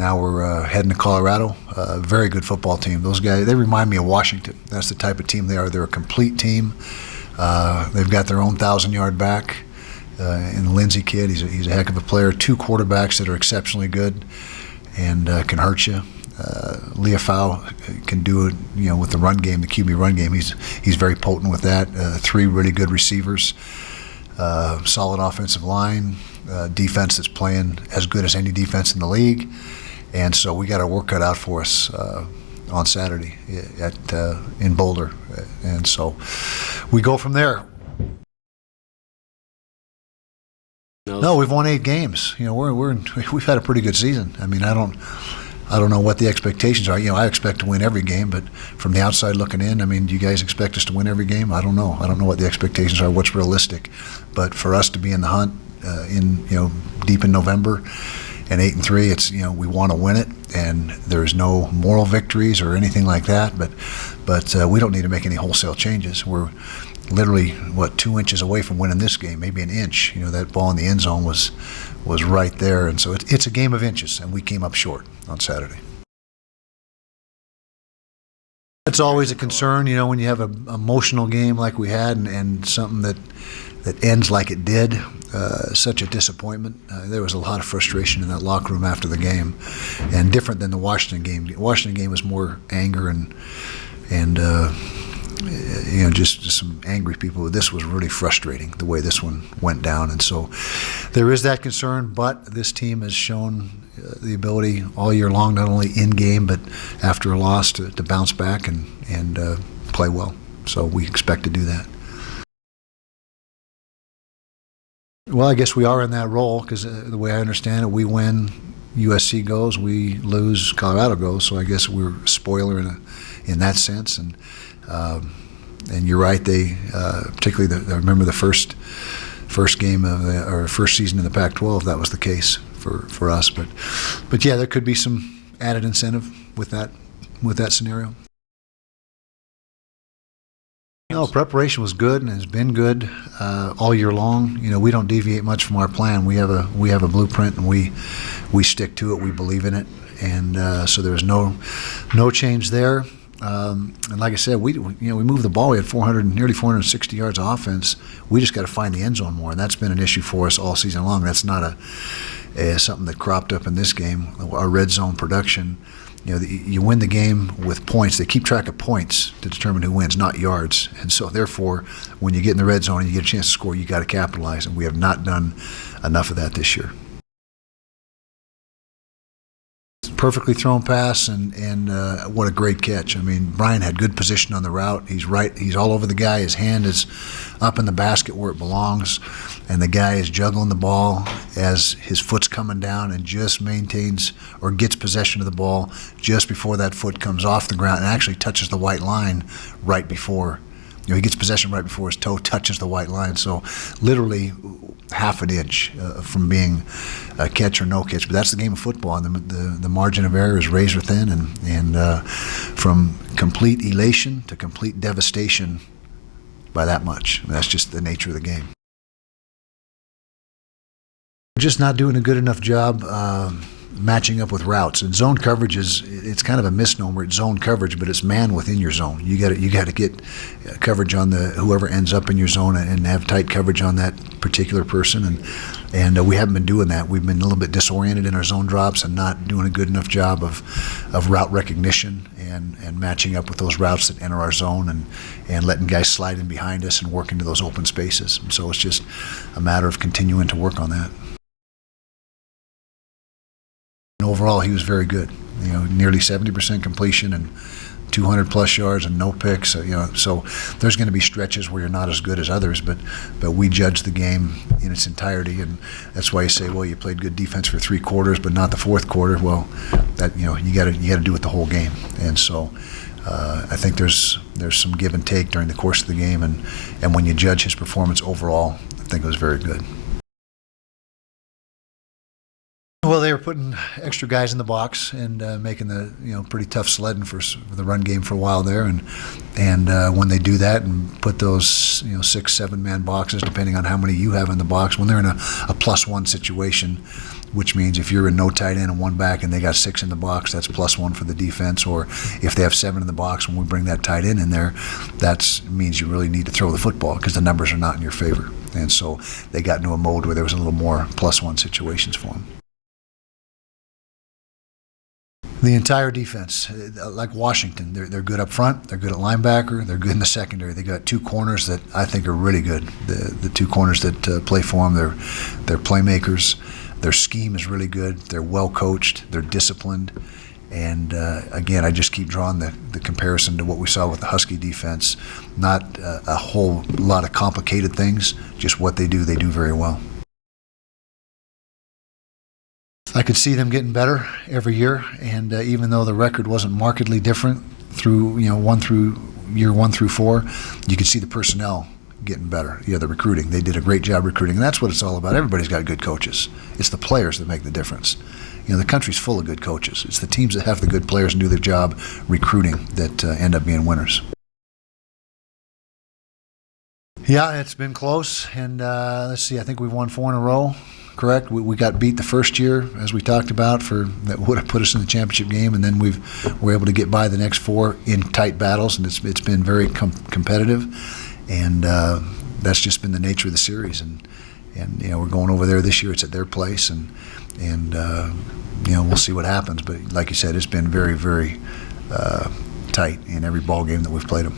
Now we're heading to Colorado. Very good football team. Those guys, they remind me of Washington. That's the type of team they are. They're a complete team. They've got their own 1,000-yard back in the Lindsey kid. He's a heck of a player. 2 quarterbacks that are exceptionally good and can hurt you. Leafau can do it, with the run game, the QB run game. He's very potent with that. 3 really good receivers. Solid offensive line. Defense that's playing as good as any defense in the league. And so we got our work cut out for us on Saturday in Boulder, and so we go from there. No, we've won 8 games. We've had a pretty good season. I mean, I don't know what the expectations are. I expect to win every game, but from the outside looking in, I mean, do you guys expect us to win every game? I don't know. I don't know what the expectations are. What's realistic? But for us to be in the hunt, deep in November. And 8-3, it's we want to win it, and there's no moral victories or anything like that. But we don't need to make any wholesale changes. We're literally 2 inches away from winning this game, maybe an inch. That ball in the end zone was right there, and so it's a game of inches, and we came up short on Saturday. It's always a concern, when you have an emotional game like we had, and something that ends like it did. Such a disappointment. There was a lot of frustration in that locker room after the game, and different than the Washington game. The Washington game was more anger and just some angry people. This was really frustrating the way this one went down, and so there is that concern. But this team has shown the ability all year long, not only in game but after a loss, to bounce back and play well. So we expect to do that. Well, I guess we are in that role because the way I understand it, we win, USC goes, we lose, Colorado goes. So I guess we're a spoiler in that sense. And you're right. They particularly I remember the first game of our first season in the Pac-12. That was the case for us. But yeah, there could be some added incentive with that scenario. No, preparation was good and has been good all year long. We don't deviate much from our plan. We have a blueprint, and we stick to it. We believe in it, and so there's no change there. And like I said, we moved the ball. We had nearly 460 yards of offense. We just got to find the end zone more, and that's been an issue for us all season long. That's not something that cropped up in this game. Our red zone production. You win the game with points. They keep track of points to determine who wins, not yards. And so, therefore, when you get in the red zone and you get a chance to score, you got to capitalize. And we have not done enough of that this year. Perfectly thrown pass, and what a great catch. I mean, Brian had good position on the route. He's right. He's all over the guy. His hand is up in the basket where it belongs, and the guy is juggling the ball as his foot's coming down and just maintains or gets possession of the ball just before that foot comes off the ground and actually touches the white line right before. He gets possession right before his toe touches the white line. So literally half an inch from being a catch or no catch. But that's the game of football, and the margin of error is razor thin, and from complete elation to complete devastation by that much. That's just the nature of the game. We're just not doing a good enough job matching up with routes. And zone coverage it's kind of a misnomer. It's zone coverage, but it's man within your zone. You got to get coverage on whoever ends up in your zone and have tight coverage on that particular person. And we haven't been doing that. We've been a little bit disoriented in our zone drops and not doing a good enough job of route recognition and matching up with those routes that enter our zone and letting guys slide in behind us and work into those open spaces. And so it's just a matter of continuing to work on that. And overall, he was very good. Nearly 70% completion and 200+ yards and no picks. So there's going to be stretches where you're not as good as others, but we judge the game in its entirety, and that's why you say, well, you played good defense for 3 quarters, but not the 4th quarter. Well, that you got to do it the whole game, and so I think there's some give and take during the course of the game, and when you judge his performance overall, I think it was very good. Well, they were putting extra guys in the box and making the pretty tough sledding for the run game for a while there, and when they do that and put those 6-7 man boxes, depending on how many you have in the box, when they're in a +1 situation which means if you're in no tight end and one back and they got 6 in the box, that's +1 for the defense. Or if they have 7 in the box and we bring that tight end in there, that means you really need to throw the football because the numbers are not in your favor. And so they got into a mode where there was a little more +1 situations for them. The entire defense, like Washington, they're good up front, they're good at linebacker, they're good in the secondary. They got 2 corners that I think are really good. The 2 corners that play for them, they're playmakers. Their scheme is really good. They're well coached. They're disciplined. And again, I just keep drawing the comparison to what we saw with the Husky defense. Not a whole lot of complicated things, just what they do very well. I could see them getting better every year, and even though the record wasn't markedly different through year 1 through 4, you could see the personnel getting better. The recruiting, they did a great job recruiting, and that's what it's all about. Everybody's got good coaches. It's the players that make the difference. The country's full of good coaches. It's the teams that have the good players and do their job recruiting that end up being winners. Yeah, it's been close, and let's see, I think we've won 4 in a row. Correct. We got beat the first year, as we talked about, that would have put us in the championship game, and then we're able to get by the next 4 in tight battles, and it's been very competitive, and that's just been the nature of the series. And we're going over there this year. It's at their place, and we'll see what happens. But like you said, it's been very, very tight in every ball game that we've played them.